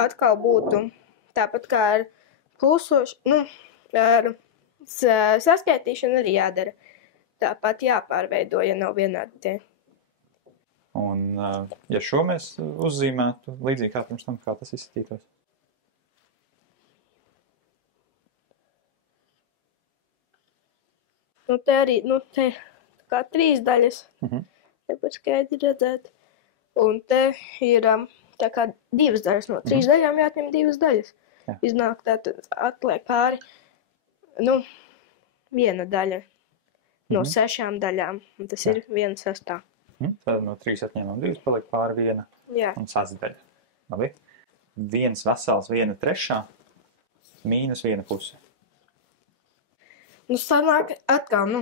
Atkal būtu tāpat kā ar pulsošu, ar saskaitīšanu arī jādara. Tāpat jāpārveido, ja nav vienādi tie. Un, ja šo mēs uzzīmētu līdzīgi kā pirms tam, kā tas izskatītos? Te arī, te kā 3 daļas. Te pat skaidri redzēt. Un te ir tā kā 2 daļas. No 3 daļām jāatņem 2 daļas. Jā. Iznāk tātad atliek pāri, 1 daļa no 6 daļām. Un tas ir 1/6. Tad no 3 atņemam 2, paliek pāri 1 un sasdaļa. Labi. 1 vesels 1/3 mīnus 1 puse. Sanāk atkal,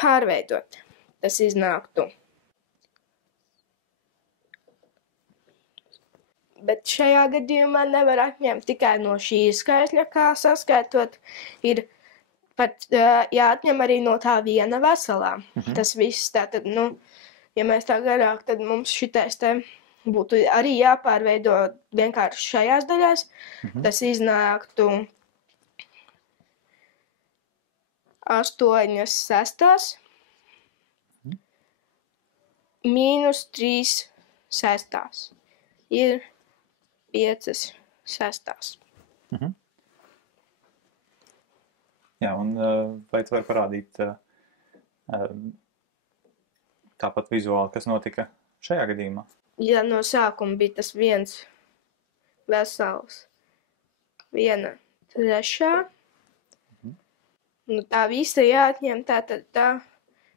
pārveidot. Tas iznāktu. Bet šajā gadījumā nevar atņemt tikai no šī skaitļa, kā saskaitot. Ir pat jāatņem arī no tā 1 veselā. Tas viss tātad, ja mēs tā garāk, tad mums šitais te būtu arī jāpārveido vienkārši šajās daļās. Tas iznāktu 8/6 mīnus 3/6 ir 5/6. Jā, un vai tu vari parādīt tāpat vizuāli, kas notika šajā gadījumā? Ja no sākuma bija tas 1 vesels 1/3, tā visa jāatņem tātad tā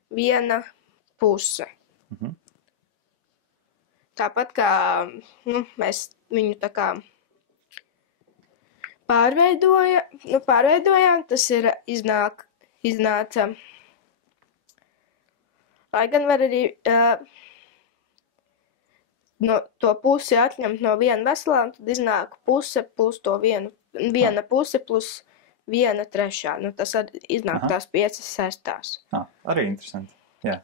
1 puse. Tāpat kā mēs viņu tā kā pārveidojām, tas ir iznāca, lai gan var arī no to pusi atņemt no 1 veselā, tad iznāk puse plus to 1 puse plus 1/3. Tas iznāk tās 5/6. Arī interesanti. Jā.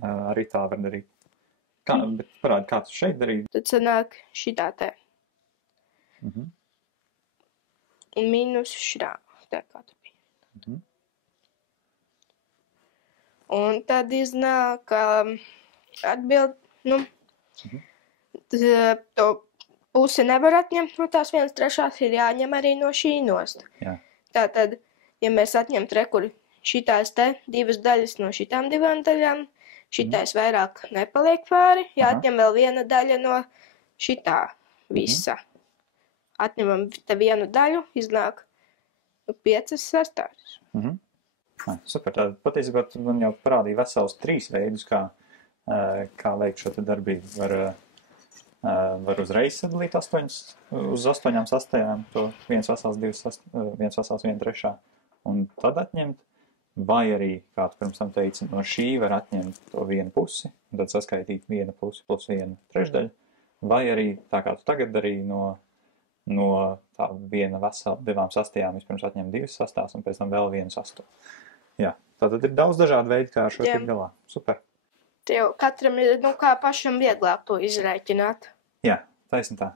Arī tā var darīt. Bet parādi, kā tu šeit darīji? Tad sanāk šitā te. Un mīnus šitā. Tā kā tu bija. Un tad iznāk atbild, to pusi nevar atņemt no tās 1/3, ir jāņem arī no šī nost. Jā. Tātad, ja mēs atņemt rekur šitās te 2 daļas no šitām 2 daļām, šitais vairāk nepaliek pāri, jāatņem vēl 1 daļa no šitā visa. Atņemam te 1 daļu, iznāk 5/6. Super, tad patiesībā man jau parādīja vesels 3 veidus, kā veikt šo darbību. Var uzreiz sadalīt 8 uz 8 sastajām, to 1 vesels 1/3, un tad atņemt, vai arī, kā tu pirms tam teici, no šī var atņemt to 1 pusi, un tad saskaitīt 1 pusi plus 1/3, vai arī, tā kā tu tagad darīji, no tā 1 vesela 2 sastajām vispirms atņemt 2 sastās, un pēc tam vēl 1 sasto. Jā, tātad ir daudz dažādu veidu, kā ar šo tikt galā. Super. Tev katram ir, kā pašam vieglāk to izrēķināt. Jā, taisn tā.